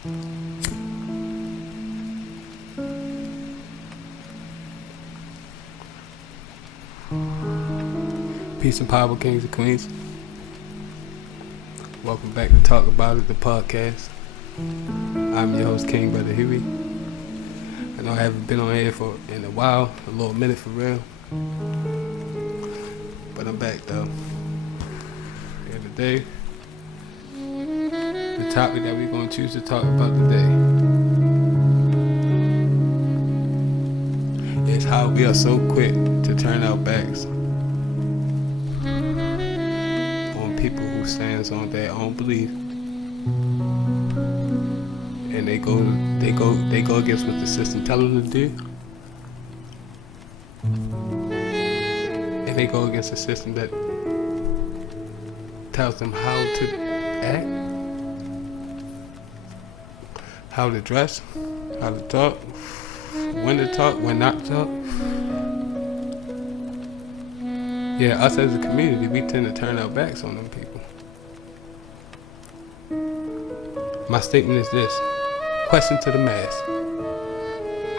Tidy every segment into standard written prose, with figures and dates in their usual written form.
Peace and power, kings and queens. Welcome back to Talk About It, the podcast. I'm your host, King Brother Huey. I know I haven't been on air in a while, a little minute for real. But I'm back though. And today, the topic that we're going to choose to talk about today is how we are so quick to turn our backs on people who stands on their own belief, and they go against what the system tell them to do, and they go against the system that tells them how to act, how to dress, how to talk, when to talk, when not to talk. Yeah, us as a community, we tend to turn our backs on them people. My statement is this. Question to the mass.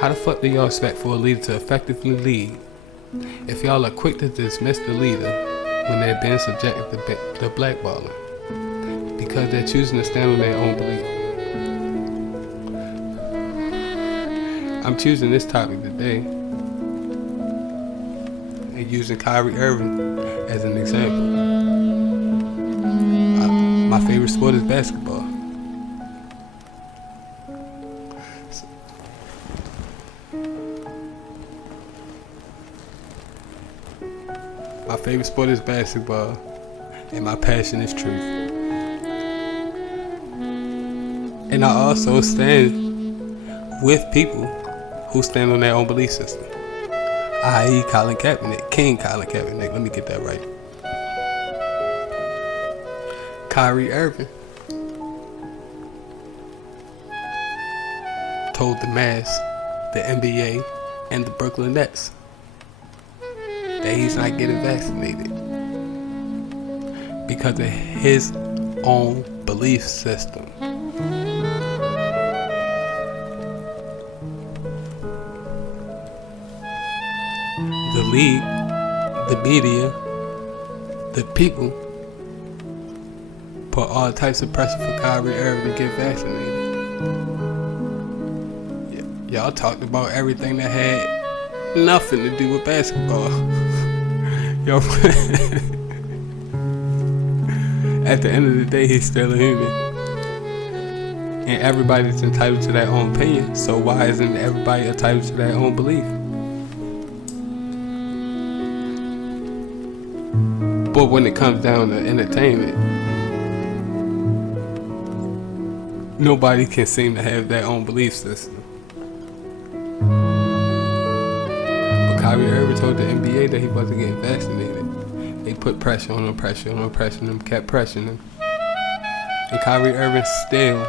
How the fuck do y'all expect for a leader to effectively lead if y'all are quick to dismiss the leader when they're being subjected to blackballing because they're choosing to stand on their own belief? I'm choosing this topic today and using Kyrie Irving as an example. My favorite sport is basketball. My favorite sport is basketball, and my passion is truth. And I also stand with people who stand on their own belief system. I.e. Colin Kaepernick, King Colin Kaepernick, let me get that right. Kyrie Irving told the mass, the NBA, and the Brooklyn Nets that he's not getting vaccinated because of his own belief system. The league, the media, the people put all types of pressure for Kyrie Irving to get vaccinated. Y'all talked about everything that had nothing to do with basketball. Yo, at the end of the day, he's still a human. And everybody's entitled to their own opinion, so why isn't everybody entitled to their own belief? But when it comes down to entertainment, nobody can seem to have their own belief system. But Kyrie Irving told the NBA that he wasn't getting vaccinated. They put pressure on him, kept pressuring him. And Kyrie Irving still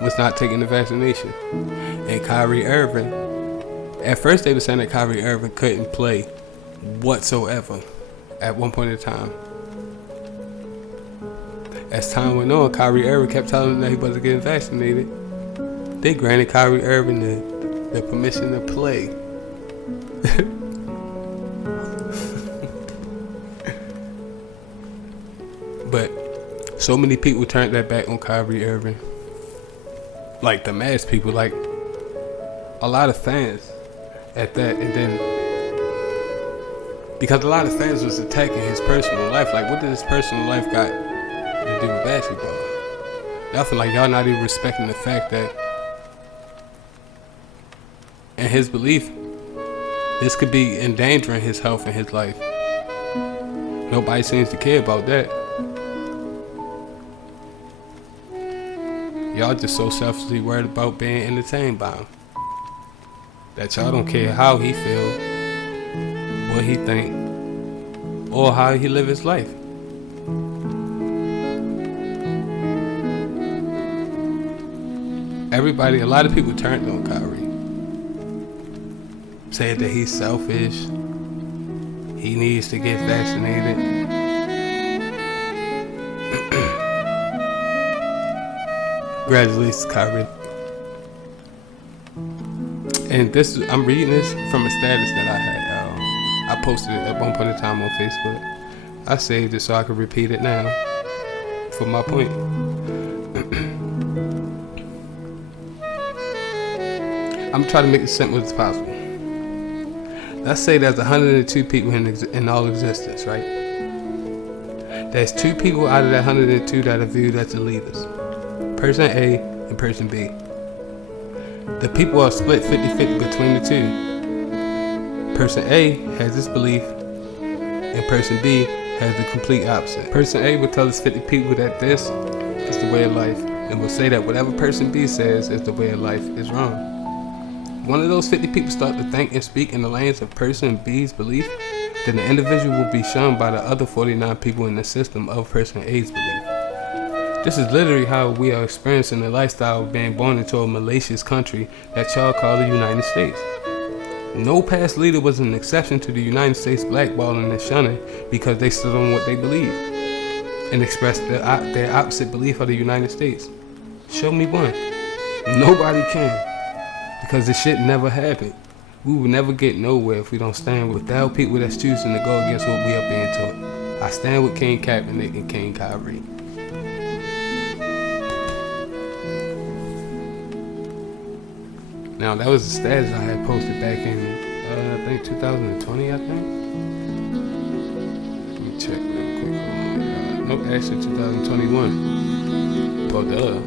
was not taking the vaccination. And Kyrie Irving, at first they were saying that Kyrie Irving couldn't play whatsoever at one point in time. As time went on, Kyrie Irving kept telling them that he wasn't getting vaccinated. They granted Kyrie Irving the permission to play. But so many people turned their back on Kyrie Irving. Like the mass people, like a lot of fans at that, and then because a lot of fans was attacking his personal life. Like, what did his personal life got to do with basketball? I feel like y'all not even respecting the fact that in his belief, this could be endangering his health and his life. Nobody seems to care about that. Y'all just so selfishly worried about being entertained by him that y'all don't care how he feel, what he think, or how he live his life. Everybody, a lot of people turned on Kyrie, said that he's selfish, he needs to get vaccinated. Congratulations, Kyrie. And I'm reading this from a status that I had. I posted it at one point in time on Facebook. I saved it so I could repeat it now for my point. I'm trying to make it simple as possible. Let's say there's 102 people in all existence, right? There's 2 people out of that 102 that are viewed as the leaders. Person A and person B. The people are split 50-50 between the 2. Person A has this belief, and person B has the complete opposite. Person A will tell his 50 people that this is the way of life, and will say that whatever person B says is the way of life is wrong. One of those 50 people start to think and speak in the language of person B's belief, then the individual will be shunned by the other 49 people in the system of person A's belief. This is literally how we are experiencing the lifestyle of being born into a malicious country that y'all call the United States. No past leader was an exception to the United States blackballing and shunning because they stood on what they believed and expressed their opposite belief of the United States. Show me one. Nobody can, because this shit never happened. We will never get nowhere if we don't stand with our people that's choosing to go against what we are being taught. I stand with King Kaepernick and King Kyrie. Now that was the status I had posted back in, I think 2020, I think. Let me check real quick. Nope, actually 2021. Well, duh.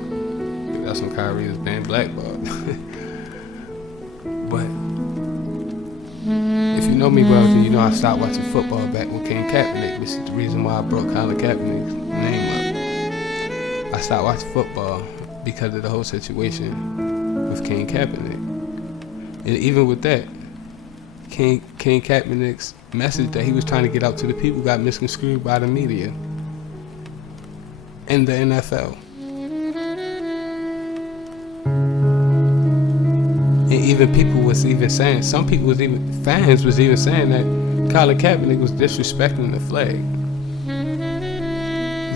That's when Kyrie was being blackballed. But if you know me well, then you know I stopped watching football back with King Kaepernick, which is the reason why I brought Colin Kaepernick's name up. I stopped watching football because of the whole situation with King Kaepernick. And even with that, King Kaepernick's message that he was trying to get out to the people got misconstrued by the media and the NFL. And even people was even saying, some people was even, fans was even saying that Colin Kaepernick was disrespecting the flag.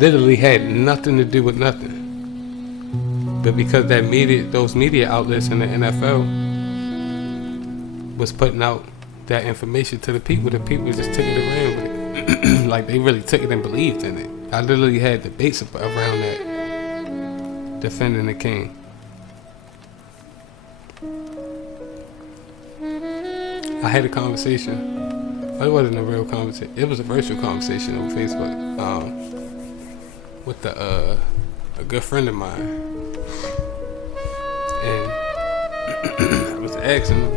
Literally had nothing to do with nothing. But because that those media outlets in the NFL was putting out that information to the people just took it around with it. Like they really took it and believed in it. I literally had debates around that, defending the king. I had a conversation. Well, it wasn't a real conversation. It was a virtual conversation on Facebook with a good friend of mine. And I was asking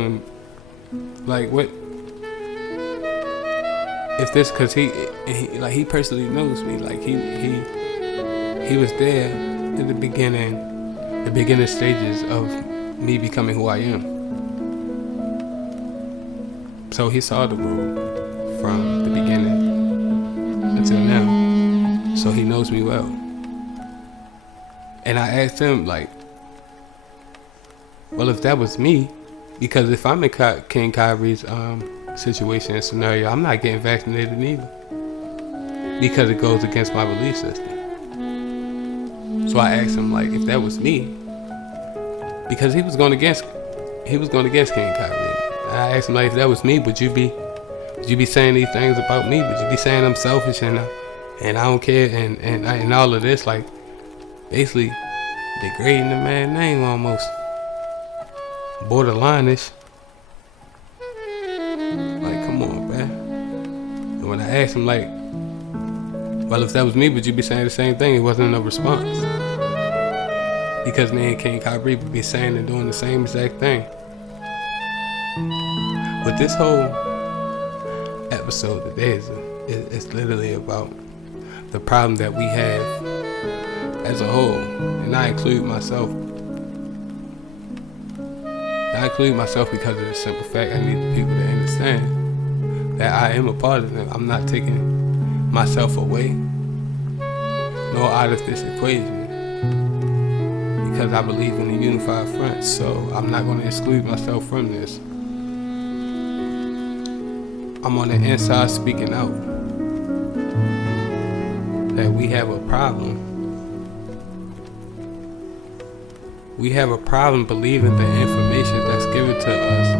him, like, what if this? Cause he personally knows me. Like he was there in the beginning stages of me becoming who I am. So he saw the road from the beginning until now. So he knows me well. And I asked him, like, well, if that was me, because if I'm in King Kyrie's situation and scenario, I'm not getting vaccinated either, because it goes against my belief system. So I asked him, like, if that was me, because he was going against King Kyrie. And I asked him, like, if that was me, would you be saying these things about me? Would you be saying I'm selfish and I don't care and all of this, like, basically degrading the man's name almost, borderline-ish. Like, come on, man. And when I asked him, like, well, if that was me, would you be saying the same thing? It wasn't no response. Because me and King Kyrie would be saying and doing the same exact thing. But this whole episode today is literally about the problem that we have as a whole, and I include myself. I include myself because of the simple fact I need people to understand that I am a part of them. I'm not taking myself away nor out of this equation, because I believe in the unified front. So I'm not going to exclude myself from this. I'm on the inside speaking out that we have a problem We have a problem believing the information that's given to us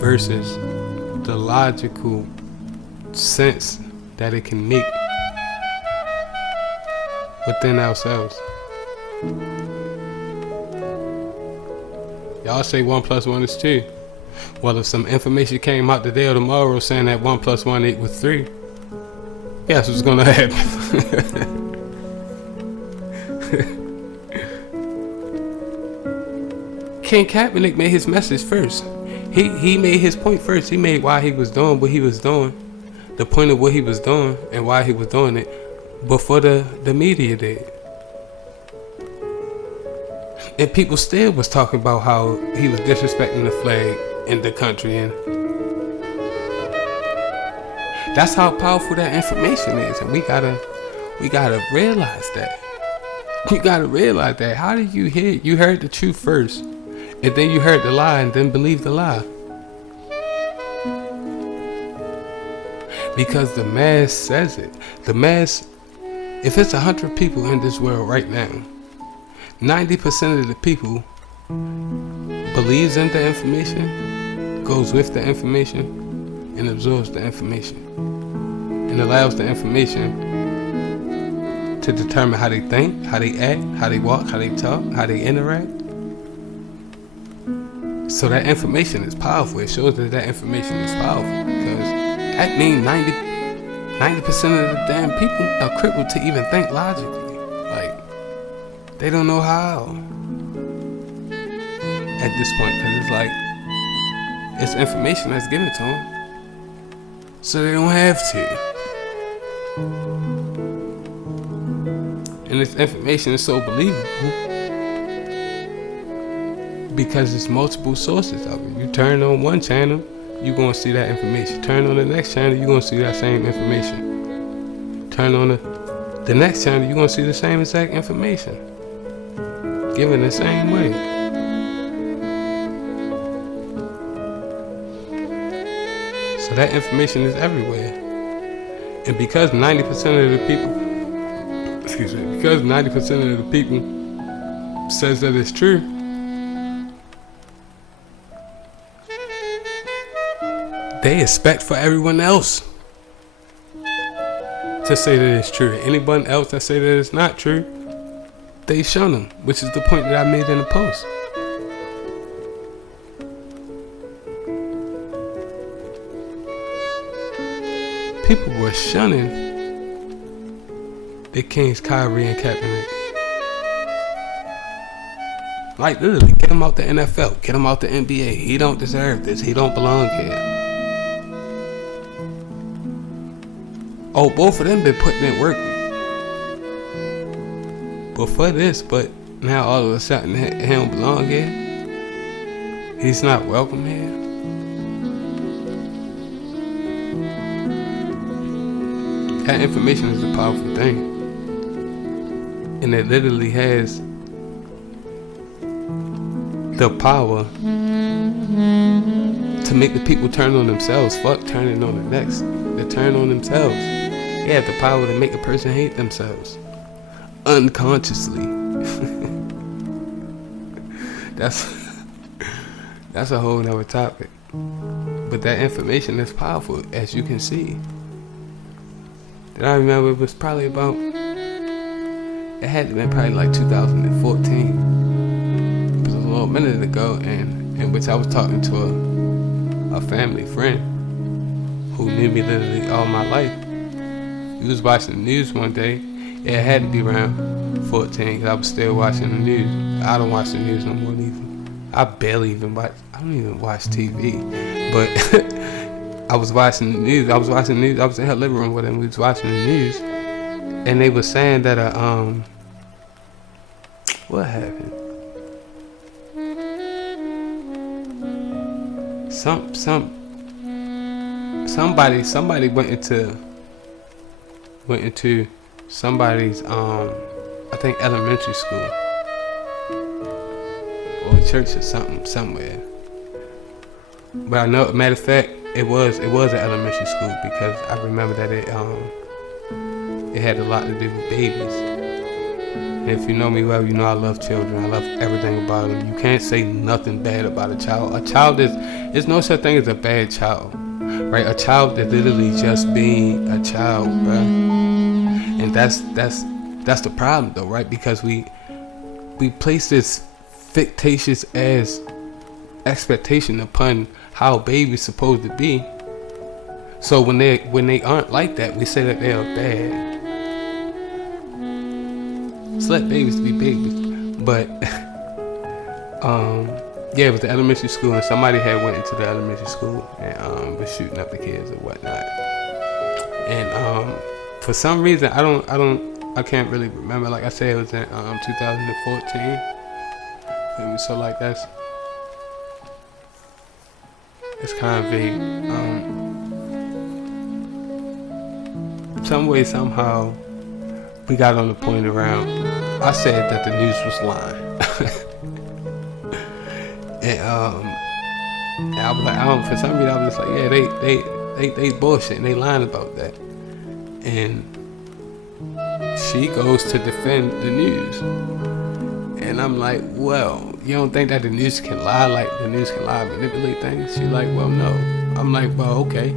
versus the logical sense that it can make within ourselves. Y'all say 1 + 1 is 2. Well, if some information came out today or tomorrow saying that 1 + 1 = 3, guess what's gonna happen? Ken Kaepernick made his message first. He made his point first. He made why he was doing what he was doing, the point of what he was doing and why he was doing it before the media did. And people still was talking about how he was disrespecting the flag and the country, and that's how powerful that information is. And we gotta realize that. You gotta realize that. How did you hear? You heard the truth first, and then you heard the lie, and then believed the lie. Because the mass says it. The mass, if it's 100 people in this world right now, 90% of the people believes in the information, goes with the information, and absorbs the information, and allows the information to determine how they think, how they act, how they walk, how they talk, how they interact. So that information is powerful. It shows that information is powerful, because that means 90% of the damn people are crippled to even think logically. Like, they don't know how at this point, because it's like, it's information that's given to them, so they don't have to. And this information is so believable because it's multiple sources of it. You turn on one channel, you're going to see that information. Turn on the next channel, you're going to see that same information. Turn on the next channel, you're going to see the same exact information, given the same way. So that information is everywhere. And because 90% of the people, because 90% of the people says that it's true, they expect for everyone else to say that it's true. Anyone else that say that it's not true, they shun them, which is the point that I made in the post. People were shunning the Kings, Kyrie and Kaepernick. Like, literally, get him out the NFL, get him out the NBA. He don't deserve this. He don't belong here. Oh, both of them been putting in work before this, but now all of a sudden he don't belong here. He's not welcome here. That information is a powerful thing, and it literally has the power to make the people turn on themselves. Fuck turning on the next. They turn on themselves. They have the power to make a person hate themselves unconsciously. That's a whole nother topic. But that information is powerful, as you can see. And I remember it was probably about, it had to been probably like 2014. It was a little minute ago, and in which I was talking to a family friend who knew me literally all my life. We was watching the news one day. It had to be around 14, because I was still watching the news. I don't watch the news no more either. I barely even watch, I don't even watch TV. But I was watching the news. I was in her living room with them. We was watching the news, and they were saying that what happened? Somebody went into somebody's I think elementary school or church or somewhere. But I know, matter of fact, it was an elementary school, because I remember that it had a lot to do with babies. If you know me well, you know I love children. I love everything about them. You can't say nothing bad about a child. A child there's no such thing as a bad child, right? A child is literally just being a child, bro. And that's the problem, though, right? Because we place this fictitious as expectation upon how babies supposed to be. So when they aren't like that, we say that they are bad. Just let babies be babies. But yeah, it was the elementary school, and somebody had went into the elementary school and was shooting up the kids or whatnot. And for some reason, I can't really remember. Like I said, it was in 2014. So like it's kind of vague. Some way, somehow, we got on the point around. I said that the news was lying, and I was like, for some reason, I was just like, yeah, they bullshit and they lying about that. And she goes to defend the news, and I'm like, well, you don't think that the news can lie? Like the news can lie, manipulate things? She's like, well, no. I'm like, well, okay.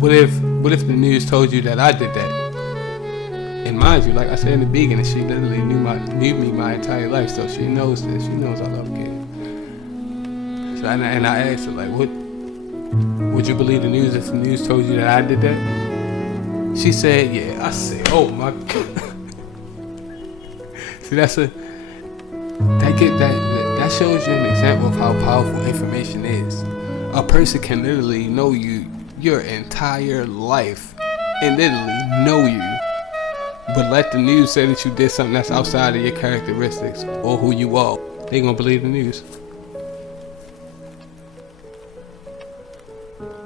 What if the news told you that I did that? And mind you, like I said in the beginning, she literally knew me my entire life, so she knows this. She knows I love kids. So and I asked her, like, what would you believe the news if the news told you that I did that? She said, yeah. I said, oh my God. See, that shows you an example of how powerful information is. A person can literally know you your entire life and literally know you, but let the news say that you did something that's outside of your characteristics or who you are. They gonna believe the news.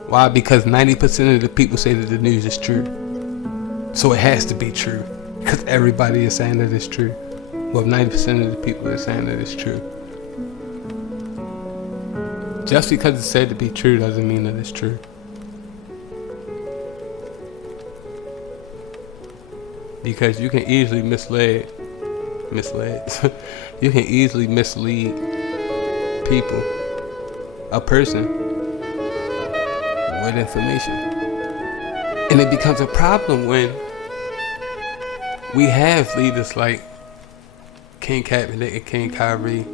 Why? Because 90% of the people say that the news is true. So it has to be true. Because everybody is saying that it's true. Well, 90% of the people are saying that it's true. Just because it's said to be true doesn't mean that it's true. Because you can easily mislead. You can easily mislead people, a person, with information. And it becomes a problem when we have leaders like King Kaepernick and King Kyrie,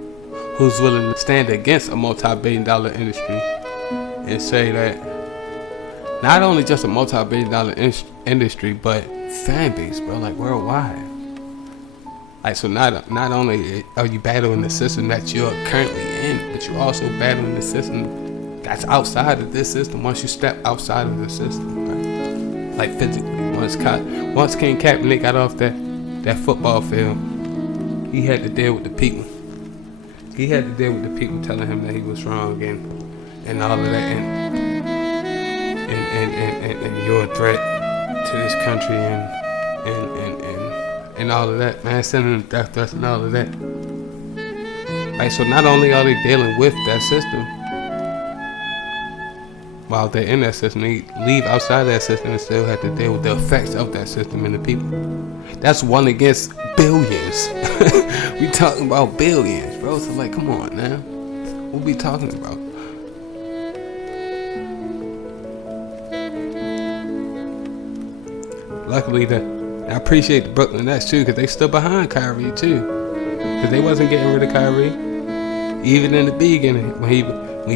who's willing to stand against a multi-billion-dollar industry and say that not only just a multi-billion-dollar industry, but fan base, bro, like worldwide. Like, so not only are you battling the system that you're currently in, but you're also battling the system that's outside of this system once you step outside of the system, right? Like physically. Once King Kaepernick got off that football field, he had to deal with the people. He had to deal with the people telling him that he was wrong and all of that, and you're a threat to this country and all of that, man, sending them death threats and all of that. Right, so not only are they dealing with that system, while they're in that system, they leave outside that system and still have to deal with the effects of that system and the people. That's one against billions. We talking about billions, bro. So like, come on now, what we talking about? Luckily, I appreciate the Brooklyn Nets too, because they stood behind Kyrie too, because they wasn't getting rid of Kyrie, even in the beginning when he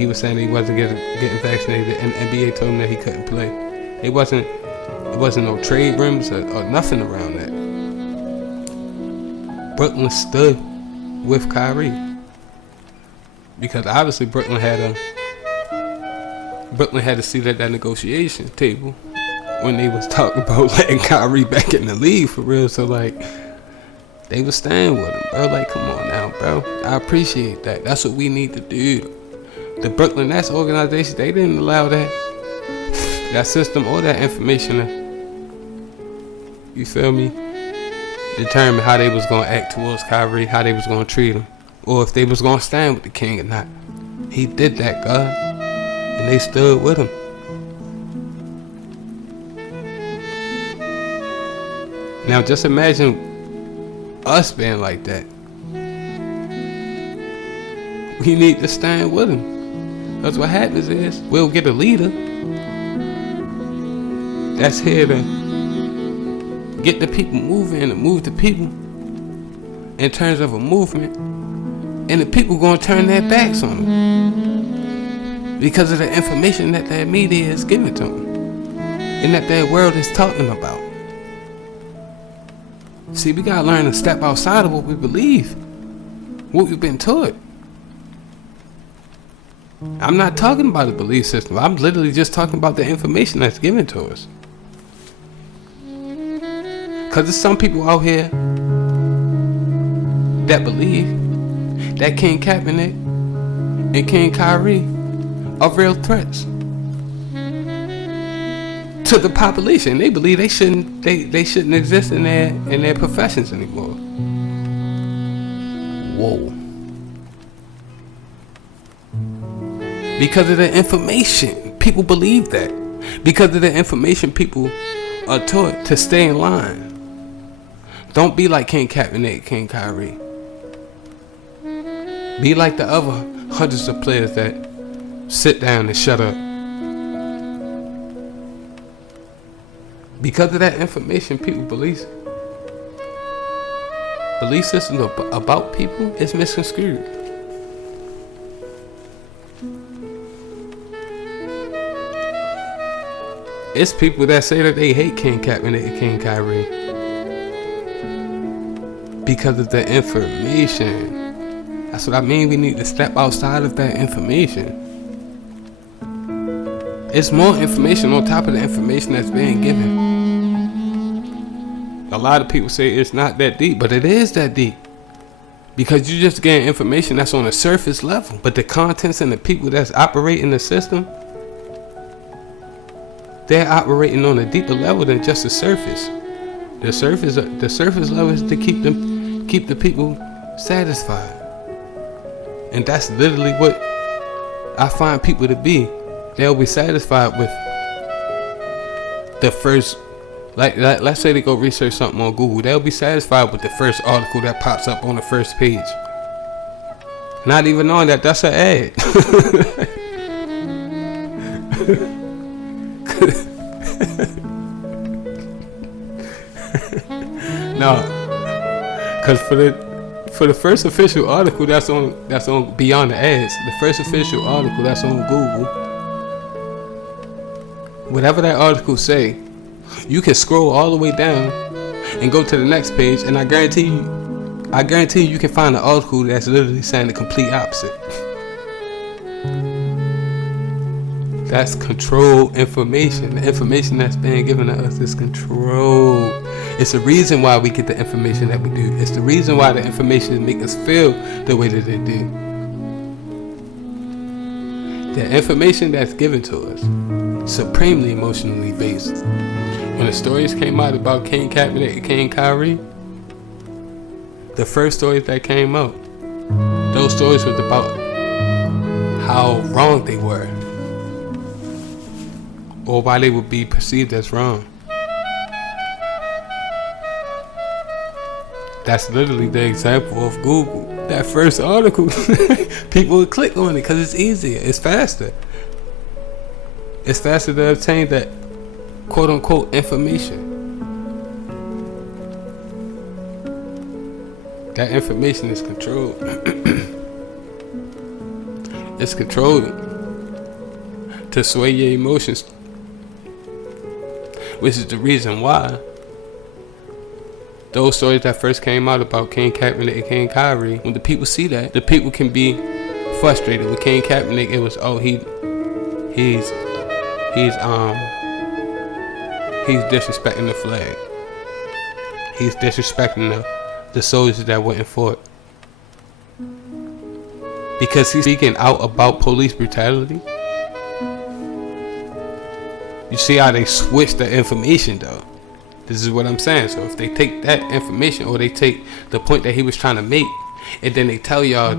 was saying he wasn't getting vaccinated, and the NBA told him that he couldn't play. It wasn't no trade rooms or nothing around that. Brooklyn stood with Kyrie because obviously Brooklyn had to sit at that negotiation table when they was talking about letting Kyrie back in the league for real. So like, they was staying with him, bro. Like, come on now, bro. I appreciate that. That's what we need to do. The Brooklyn Nets organization, they didn't allow that system or that information to, you feel me, determine how they was going to act towards Kyrie, how they was going to treat him, or if they was going to stand with the king or not. He did that, God, and they stood with him. Now just imagine us being like that. We need to stand with them. Because what happens is we'll get a leader that's here to get the people moving and move the people in terms of a movement, and the people gonna turn their backs on them because of the information that their media is giving to them and that their world is talking about. See, we gotta learn to step outside of what we believe, what we've been taught. I'm not talking about the belief system. I'm literally just talking about the information that's given to us. Because there's some people out here that believe that King Kaepernick and King Kyrie are real threats to the population. They believe they shouldn't exist in their professions anymore. Whoa. Because of the information, people believe that. Because of the information, people are taught to stay in line. Don't be like King Kaepernick, King Kyrie. Be like the other hundreds of players that sit down and shut up. Because of that information, people believe systems about people is misconstrued. It's people that say that they hate King Kaepernick and King Kyrie because of the information. That's what I mean. We need to step outside of that information. It's more information on top of the information that's being given. A lot of people say it's not that deep, but it is that deep. Because you just getting information that's on a surface level. But the contents and the people that's operating the system, they're operating on a deeper level than just the surface. The surface level is to keep the people satisfied. And that's literally what I find people to be. They'll be satisfied with the first, like let's say they go research something on Google. They'll be satisfied with the first article that pops up on the first page. Not even knowing that that's an ad. No, because for the first official article that's on Beyond the Ads, the first official article that's on Google, whatever that article say, you can scroll all the way down and go to the next page, and I guarantee you can find an article that's literally saying the complete opposite. That's controlled information. The information that's being given to us is controlled. It's the reason why we get the information that we do. It's the reason why the information makes us feel the way that it do. The information that's given to us, supremely emotionally based. When the stories came out about King Kaepernick and King Kyrie, the first stories that came out, those stories was about how wrong they were, or why they would be perceived as wrong. That's literally the example of Google. That first article, people would click on it because it's easier, it's faster. It's faster to obtain that quote unquote information. That information is controlled. It's controlled to sway your emotions, which is the reason why those stories that first came out about King Kaepernick and King Kyrie, when the people see that, the people can be frustrated. With King Kaepernick, it was he's disrespecting the flag. He's disrespecting the soldiers that went and fought. Because he's speaking out about police brutality. You see how they switch the information though. This is what I'm saying. So if they take that information, or they take the point that he was trying to make, and then they tell y'all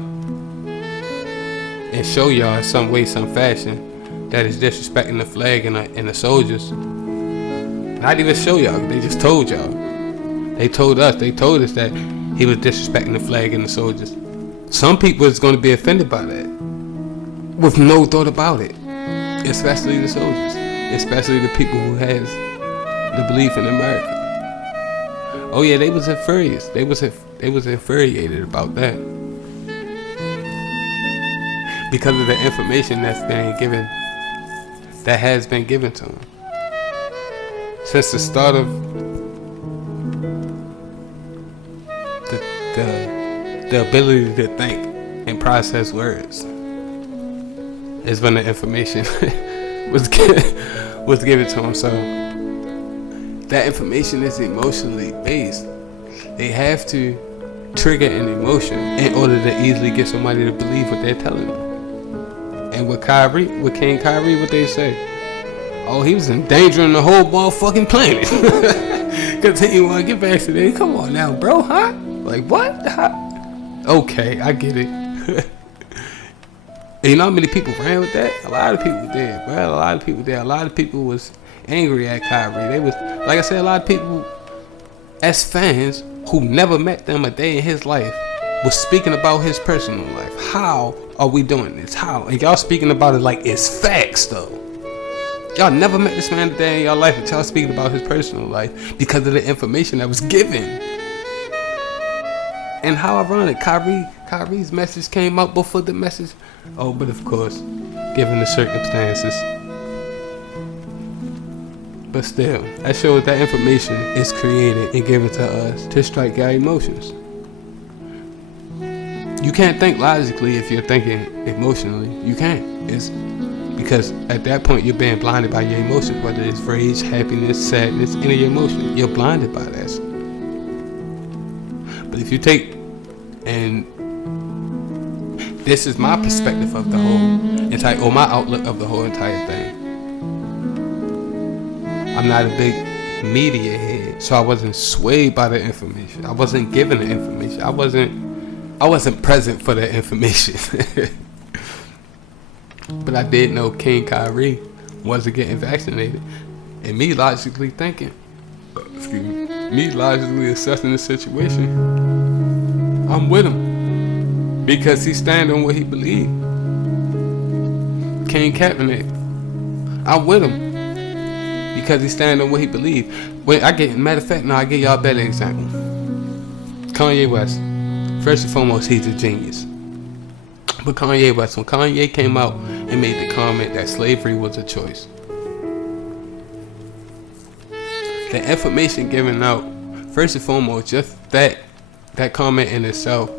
and show y'all in some way, some fashion, that is disrespecting the flag and the soldiers. Not even show y'all, they just told y'all. They told us that he was disrespecting the flag and the soldiers. Some people is going to be offended by that with no thought about it, especially the soldiers, especially the people who has the belief in America. Oh yeah, they was furious. They was infuriated about that because of the information that has been given to them since the start of the ability to think and process words is when the information was given to them. So that information is emotionally based. They have to trigger an emotion in order to easily get somebody to believe what they're telling them. And with King Kyrie, what they say? Oh, he was endangering the whole motherfucking planet. Cause he want to get vaccinated. Come on now, bro, huh? Like what? Huh? Okay, I get it. And you know how many people ran with that? A lot of people did, bro. A lot of people did. A lot of people was angry at Kyrie. They was, like I said, a lot of people as fans who never met them a day in his life was speaking about his personal life. How are we doing this? How? And y'all speaking about it like it's facts though. Y'all never met this man a day in y'all life, but y'all speaking about his personal life because of the information that was given. And how ironic, Kyrie's message came out before the message. Oh, but of course, given the circumstances. But still, that shows that information is created and given to us to strike our emotions. You can't think logically if you're thinking emotionally. You can't. It's because at that point you're being blinded by your emotions, whether it's rage, happiness, sadness, any emotion. You're blinded by that. But if you take, and this is my perspective of the whole entire, or my outlook of the whole entire thing. I'm not a big media head, so I wasn't swayed by the information. I wasn't given the information. I wasn't present for the information. But I did know King Kyrie wasn't getting vaccinated. And me logically thinking, me logically assessing the situation, I'm with him. Because he stand on what he believed. King Kaepernick, I'm with him. Because he stand on what he believed. Matter of fact, I give y'all a better example. Kanye West. First and foremost, he's a genius. But Kanye West, when Kanye came out and made the comment that slavery was a choice, the information given out, first and foremost, just that comment in itself,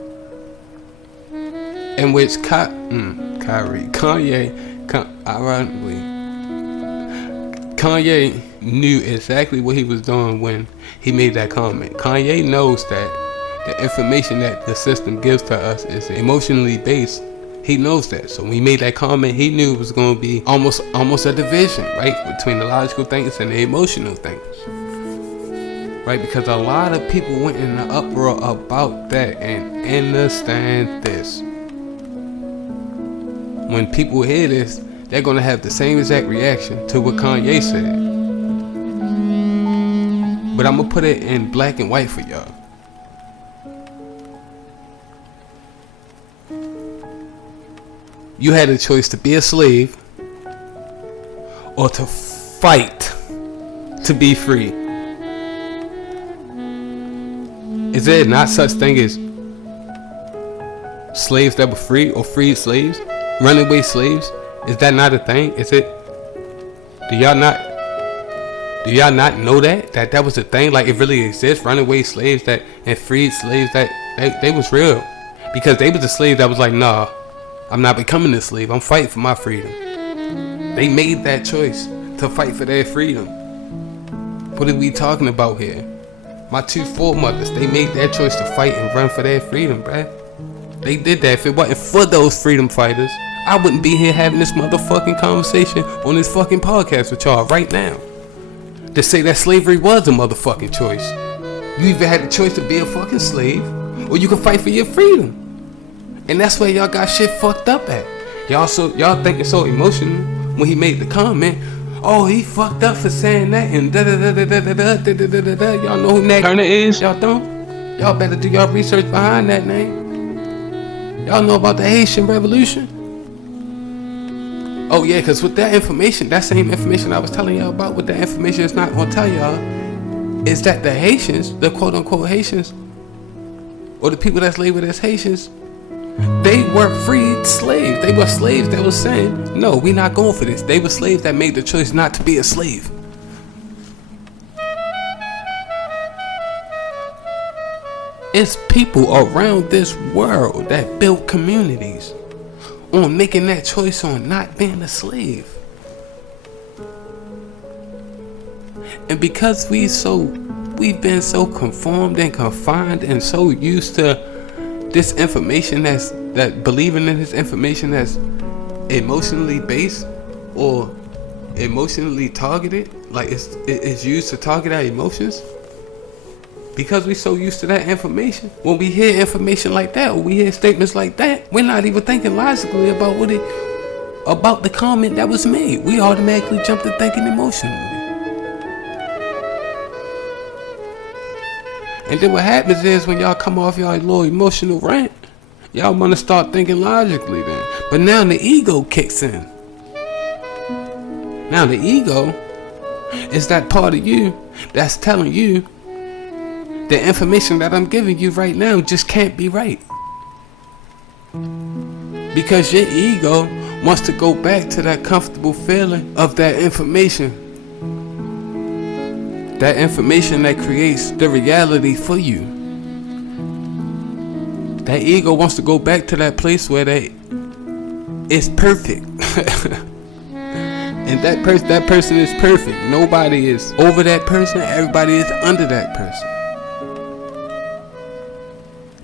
in which Kanye knew exactly what he was doing when he made that comment. Kanye knows that the information that the system gives to us is emotionally based. He knows that. So when he made that comment, he knew it was going to be almost a division, right, between the logical thinkers and the emotional thinkers, right? Because a lot of people went in an uproar about that. And understand this: when people hear this, they're going to have the same exact reaction to what Kanye said. But I'm going to put it in black and white for y'all. You had a choice to be a slave or to fight to be free. Is there not such thing as slaves that were free or freed slaves? Runaway slaves? Is that not a thing? Is it? Do y'all not know that was a thing? Like it really exists? Runaway slaves and freed slaves that they was real. Because they was a slave that was like, nah, I'm not becoming a slave. I'm fighting for my freedom. They made that choice to fight for their freedom. What are we talking about here? My two foremothers, they made that choice to fight and run for their freedom, bruh. They did that. If it wasn't for those freedom fighters, I wouldn't be here having this motherfucking conversation on this fucking podcast with y'all right now. To say that slavery was a motherfucking choice. You either had the choice to be a fucking slave, or you could fight for your freedom. And that's where y'all got shit fucked up at. Y'all thinking so emotional when he made the comment. Oh, he fucked up for saying that and da da da da da da da da da da. Y'all know who Nat Turner is? Y'all don't? Y'all better do y'all research behind that name. Y'all know about the Haitian Revolution? Oh yeah, because with that information, that same information I was telling y'all about, with that information it's not gonna tell y'all, is that the Haitians, the quote unquote Haitians, or the people that's labeled as Haitians, they were freed slaves. They were slaves that was saying, no, we not going for this. They were slaves that made the choice not to be a slave. It's people around this world that built communities on making that choice on not being a slave. And because we've been so conformed and confined and so used to this information that believing in this information that's emotionally based or emotionally targeted, like it's used to target our emotions. Because we're so used to that information, when we hear information like that or we hear statements like that, we're not even thinking logically about the comment that was made. We automatically jump to thinking emotionally. And then what happens is when y'all come off y'all little emotional rant, y'all want to start thinking logically then. But now the ego kicks in. Now the ego is that part of you that's telling you the information that I'm giving you right now just can't be right. Because your ego wants to go back to that comfortable feeling of that information. That information that creates the reality for you. That ego wants to go back to that place where it's perfect. And that person is perfect. Nobody is over that person. Everybody is under that person.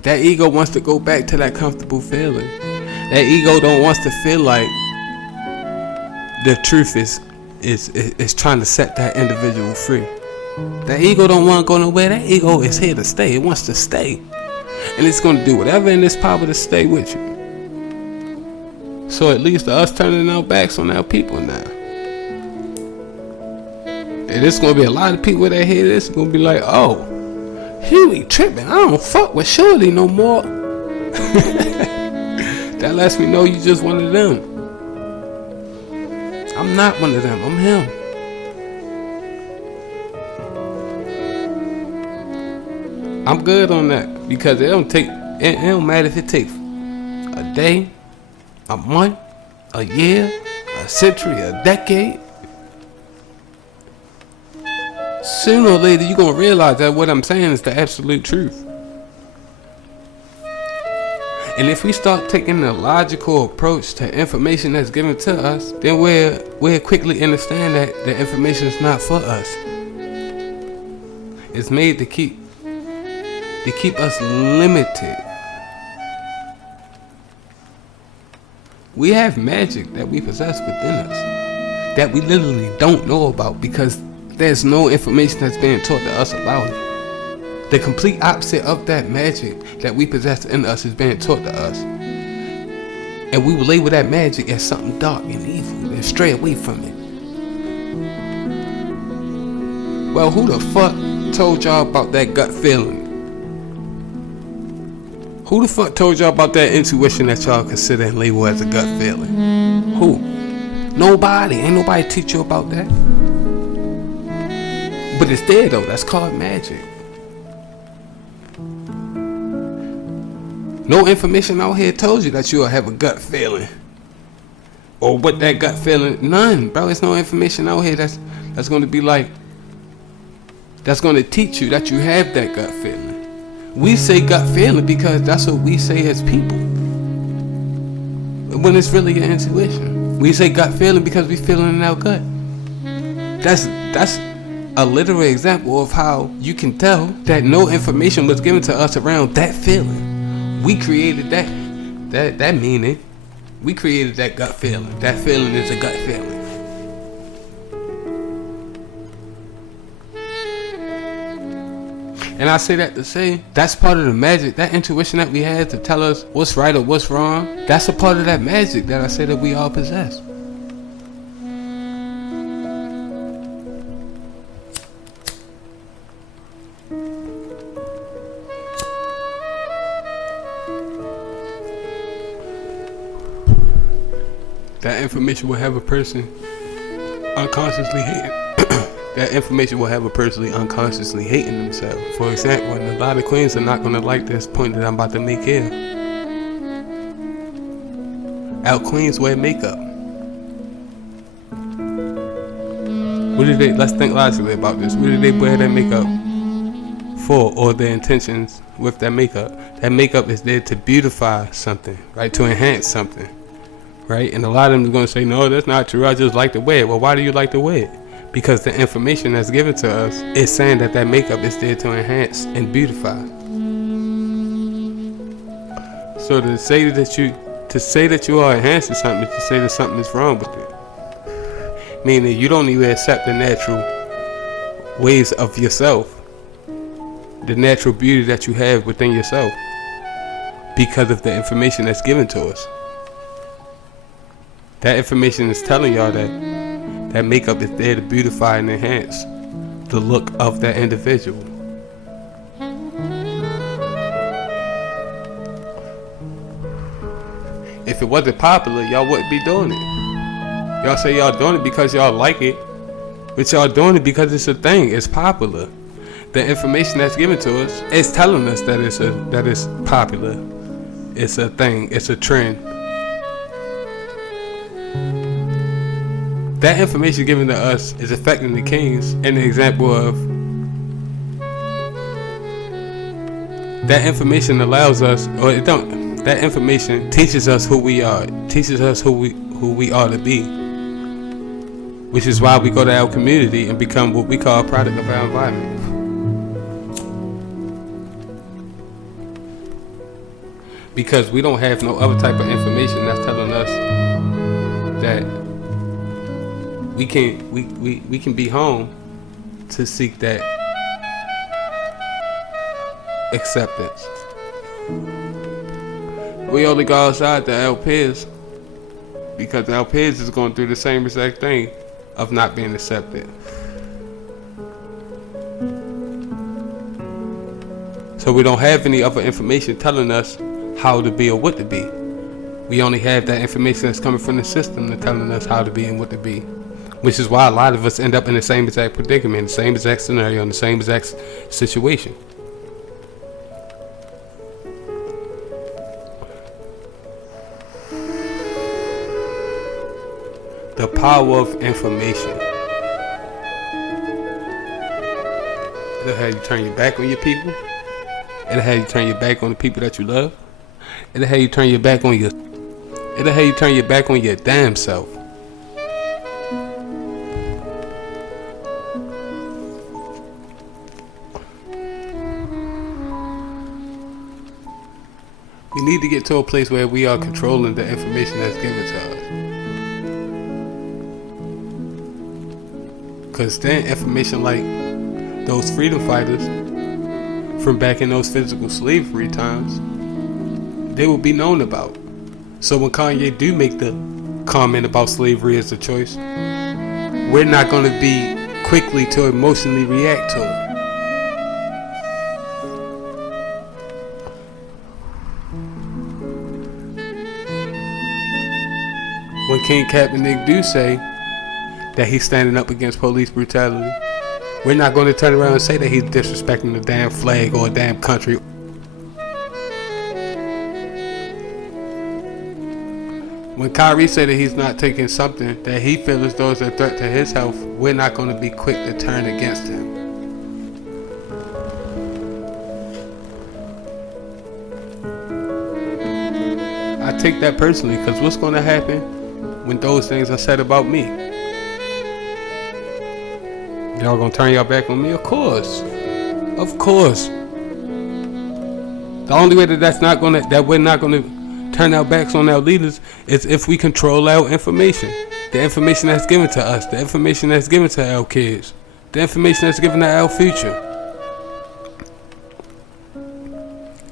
That ego wants to go back to that comfortable feeling. That ego don't wants to feel like the truth is trying to set that individual free. That ego don't want to go nowhere. That ego is here to stay. It wants to stay. And it's going to do whatever in its power to stay with you. So it leads to us turning our backs on our people now. And it's going to be a lot of people that hear this going to be like, oh, Huey tripping. I don't fuck with Shorty no more. That lets me know you just one of them. I'm not one of them. I'm him. I'm good on that because it don't matter if it takes a day, a month, a year, a century, a decade. Sooner or later you're gonna realize that what I'm saying is the absolute truth. And if we start taking a logical approach to information that's given to us, then we'll quickly understand that the information is not for us. It's made to keep us limited. We have magic that we possess within us that we literally don't know about because there's no information that's being taught to us about it. The complete opposite of that magic that we possess in us is being taught to us. And we will label that magic as something dark and evil and stray away from it. Well, who the fuck told y'all about that gut feeling? Who the fuck told y'all about that intuition that y'all consider and label as a gut feeling? Who? Nobody. Ain't nobody teach you about that. But it's there though. That's called magic. No information out here told you that you'll have a gut feeling. Or what that gut feeling. None, bro. There's no information out here that's going to be like, that's going to teach you that you have that gut feeling. We say gut feeling because that's what we say as people. When it's really your intuition. We say gut feeling because we feeling in our gut. That's a literal example of how you can tell that no information was given to us around that feeling. We created that meaning. We created that gut feeling. That feeling is a gut feeling. And I say that to say, that's part of the magic. That intuition that we had to tell us what's right or what's wrong, that's a part of that magic that I say that we all possess. that information will have a person unconsciously hating. That information will have a person unconsciously hating themselves. For example, and a lot of queens are not going to like this point that I'm about to make here. Our queens wear makeup. Let's think logically about this. What do they wear that makeup for, or their intentions with that makeup? That makeup is there to beautify something, right? To enhance something, right? And a lot of them are going to say, no, that's not true. I just like to wear it. Well, why do you like to wear it? Because the information that's given to us is saying that that makeup is there to enhance and beautify. So to say that you are enhancing something is to say that something is wrong with it. Meaning you don't even accept the natural ways of yourself, the natural beauty that you have within yourself, because of the information that's given to us. That information is telling y'all that makeup is there to beautify and enhance the look of that individual. If it wasn't popular, y'all wouldn't be doing it. Y'all say y'all doing it because y'all like it, but y'all doing it because it's a thing, it's popular. The information that's given to us is telling us that it's popular, it's a thing, it's a trend. That information given to us is affecting the kings. An example of that information allows us, or it don't. That information teaches us who we are. Teaches us who we are to be. Which is why we go to our community and become what we call a product of our environment. Because we don't have no other type of information that's telling us that we can be home to seek that acceptance. We only go outside to our peers because our peers is going through the same exact thing of not being accepted. So we don't have any other information telling us how to be or what to be. We only have that information that's coming from the system that's telling us how to be and what to be. Which is why a lot of us end up in the same exact predicament, the same exact scenario, in the same exact situation. The power of information. It'll have you turn your back on your people. It'll have you turn your back on the people that you love. It'll have you turn your back on your damn self. We need to get to a place where we are controlling the information that's given to us. Because then information like those freedom fighters from back in those physical slavery times, they will be known about. So when Kanye do make the comment about slavery as a choice, we're not going to be quickly to emotionally react to it. When King Kaepernick do say that he's standing up against police brutality, we're not going to turn around and say that he's disrespecting the damn flag or a damn country. When Kyrie said that he's not taking something that he feels as though is a threat to his health, we're not going to be quick to turn against him. I take that personally, because what's going to happen when those things are said about me? Y'all gonna turn y'all back on me? Of course. Of course. The only way that we're not gonna turn our backs on our leaders is if we control our information. The information that's given to us, the information that's given to our kids, the information that's given to our future.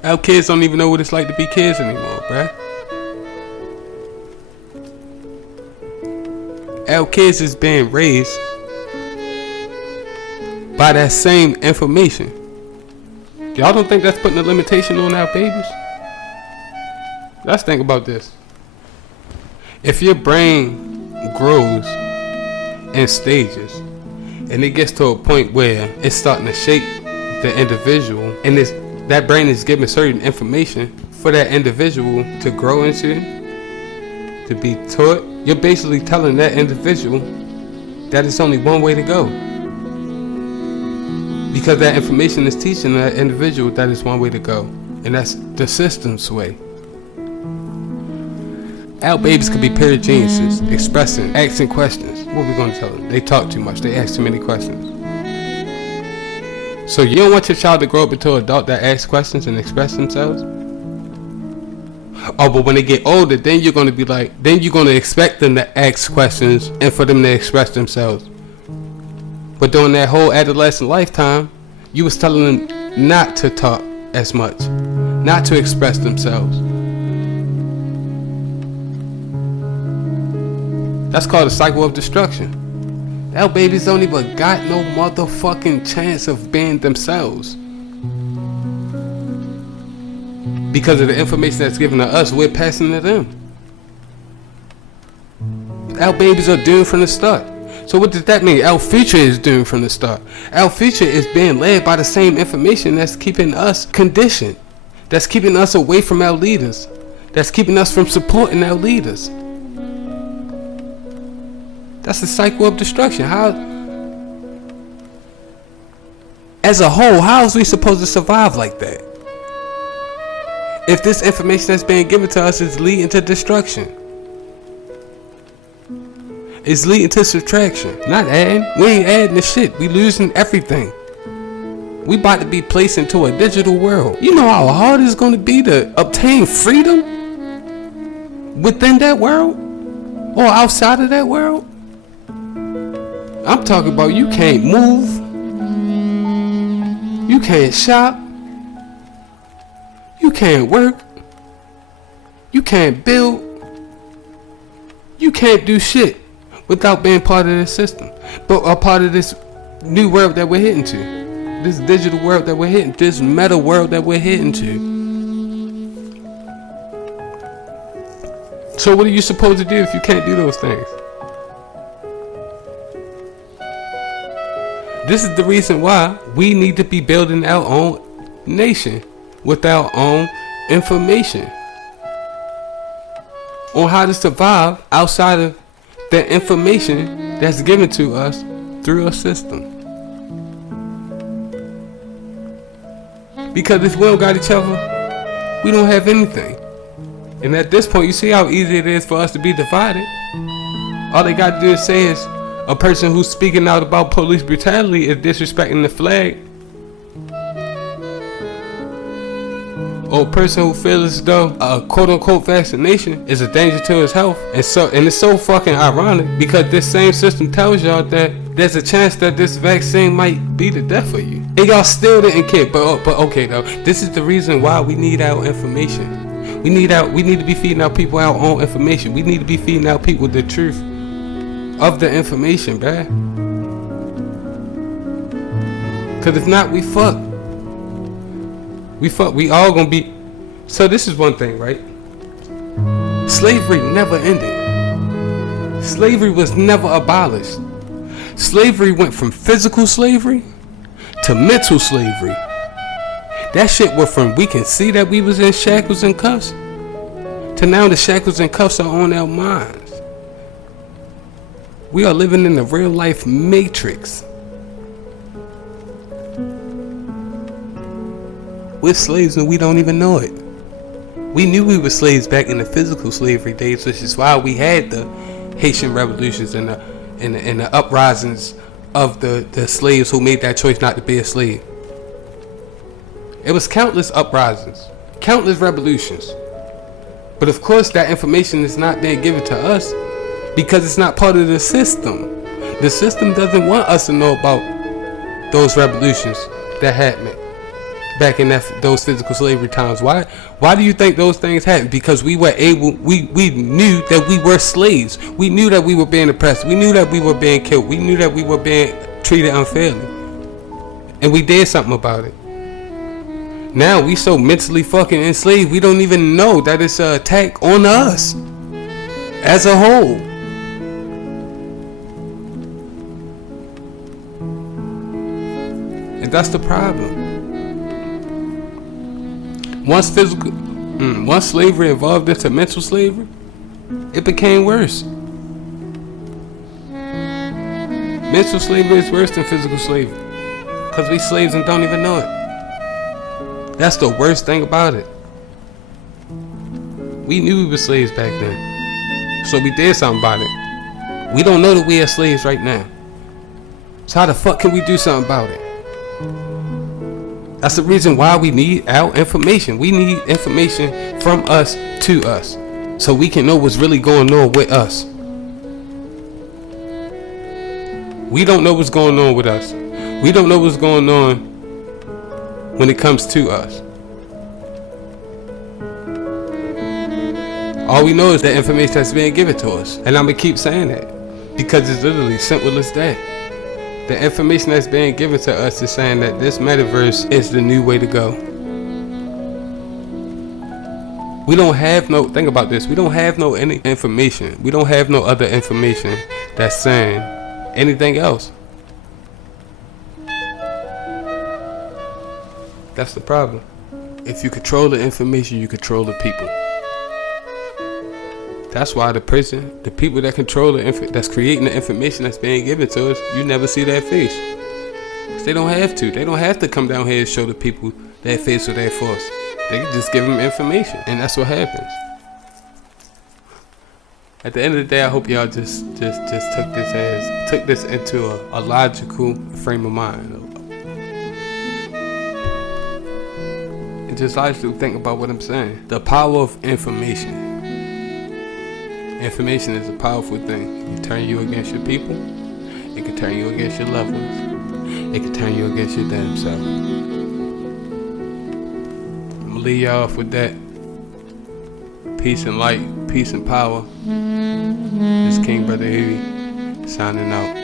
Our kids don't even know what it's like to be kids anymore, bruh. Our kids is being raised by that same information. Y'all don't think that's putting a limitation on our babies? Let's think about this. If your brain grows in stages and it gets to a point where it's starting to shape the individual, and that brain is giving certain information for that individual to grow into, to be taught, you're basically telling that individual that it's only one way to go. Because that information is teaching that individual that it's one way to go. And that's the system's way. Our babies could be pure geniuses, expressing, asking questions. What are we going to tell them? They talk too much. They ask too many questions. So you don't want your child to grow up into an adult that asks questions and express themselves? Oh, but when they get older, then you're going to be like, then you're going to expect them to ask questions and for them to express themselves. But during that whole adolescent lifetime, you was telling them not to talk as much, not to express themselves. That's called a cycle of destruction. Our babies don't even got no motherfucking chance of being themselves. Because of the information that's given to us, we're passing to them. Our babies are doomed from the start. So what does that mean? Our future is doomed from the start. Our future is being led by the same information that's keeping us conditioned. That's keeping us away from our leaders. That's keeping us from supporting our leaders. That's the cycle of destruction. How, as a whole, how is we supposed to survive like that? If this information that's being given to us is leading to destruction. It's leading to subtraction. Not adding. We ain't adding the shit. We losing everything. We about to be placed into a digital world. You know how hard it's going to be to obtain freedom within that world? Or outside of that world? I'm talking about you can't move. You can't shop. You can't work. You can't build. You can't do shit without being part of this system. But a part of this new world that we're heading to. This digital world that we're heading to. This meta world that we're heading to. So what are you supposed to do if you can't do those things? This is the reason why we need to be building our own nation with our own information on how to survive outside of the information that's given to us through a system. Because if we don't got each other, we don't have anything. And at this point, you see how easy it is for us to be divided. All they got to do is say is a person who's speaking out about police brutality is disrespecting the flag. Or a person who feels as though a quote-unquote vaccination is a danger to his health. And it's so fucking ironic because this same system tells y'all that there's a chance that this vaccine might be the death of you. And y'all still didn't care. But okay though, this is the reason why we need our information. We need to be feeding our people our own information. We need to be feeding our people the truth of the information, bruh. Cause if not, we fuck. We all gonna be. So this is one thing, right? Slavery never ended. Slavery was never abolished. Slavery went from physical slavery to mental slavery. That shit went from we can see that we was in shackles and cuffs to now the shackles and cuffs are on our minds. We are living in the real life matrix. We're slaves and we don't even know it. We knew we were slaves back in the physical slavery days, which is why we had the Haitian revolutions and the uprisings of the slaves who made that choice not to be a slave. It was countless uprisings, countless revolutions. But of course that information is not being given to us because it's not part of the system. The system doesn't want us to know about those revolutions that happened back in those physical slavery times. Why do you think those things happened? Because we knew that we were slaves. We knew that we were being oppressed. We knew that we were being killed. We knew that we were being treated unfairly. And we did something about it. Now we so mentally fucking enslaved, we don't even know that it's an attack on us. as a whole. And that's the problem. Once slavery evolved into mental slavery, it became worse. Mental slavery is worse than physical slavery, because we slaves and don't even know it. That's the worst thing about it. We knew we were slaves back then, so we did something about it. We don't know that we are slaves right now. So how the fuck can we do something about it? That's the reason why we need our information. We need information from us to us, so we can know what's really going on with us. We don't know what's going on with us. We don't know what's going on when it comes to us. All we know is the information that's being given to us. And I'm going to keep saying that, because it's literally simple as that. The information that's being given to us is saying that this metaverse is the new way to go. We don't have no, think about this, we don't have no any information. We don't have no other information that's saying anything else. That's the problem. If you control the information, you control the people. That's why the people that control that's creating the information that's being given to us, you never see their face. 'Cause they don't have to. They don't have to come down here and show the people their face or their force. They can just give them information, and that's what happens. At the end of the day, I hope y'all just took this into a logical frame of mind, and just logically think about what I'm saying. The power of information. Information is a powerful thing. It can turn you against your people. It can turn you against your loved ones. It can turn you against your damn self. I'm gonna leave y'all off with that. Peace and light, peace and power. This is King Brother Huey signing out.